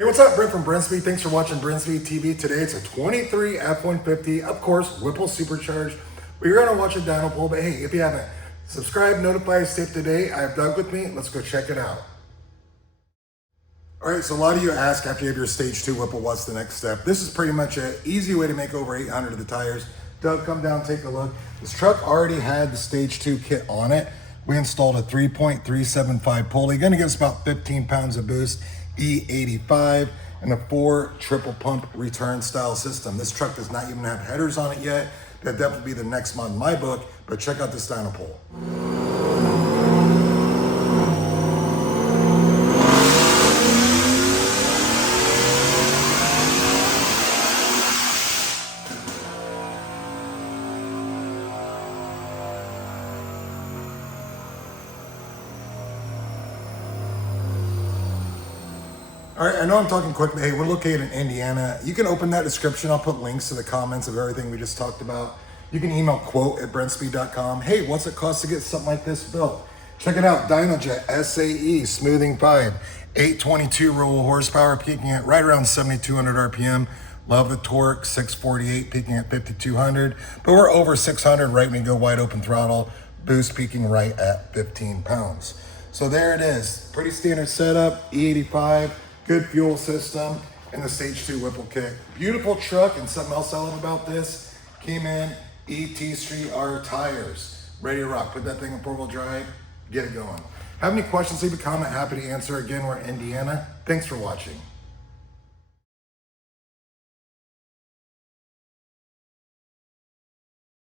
Hey, what's up? Brent from Brenspeed. Thanks for watching Brenspeed TV. Today it's a 23 F150, of course, Whipple Supercharged. We're going to watch a dyno pull, but hey, if you haven't, subscribe, notify, stay up to date. I have Doug with me. Let's go check it out. All right, so a lot of you ask after you have your stage 2 Whipple, what's the next step? This is pretty much an easy way to make over 800 of the tires. Doug, come down, take a look. This truck already had the stage 2 kit on it. We installed a 3.375 Pulley, gonna give us about 15 pounds of boost, E85, and a 4 triple pump return style system. This truck does not even have headers on it yet. That'd definitely be the next mod in my book, but check out this dyno pull. All right, I know I'm talking quick, but hey, we're located in Indiana. You can open that description. I'll put links to the comments of everything we just talked about. You can email quote@brenspeed.com. Hey, what's it cost to get something like this built? Check it out, Dynojet SAE Smoothing Pipe, 822 roll horsepower, peaking at right around 7,200 RPM. Love the torque, 648, peaking at 5,200, but we're over 600 right when you go wide open throttle, boost peaking right at 15 pounds. So there it is, pretty standard setup, E85, good fuel system, and the stage 2 Whipple kit. Beautiful truck, and something else I love about this, came in ET Street R tires, ready to rock. Put that thing in 4-wheel drive, get it going. Have any questions, leave a comment, happy to answer. Again, we're in Indiana. Thanks for watching.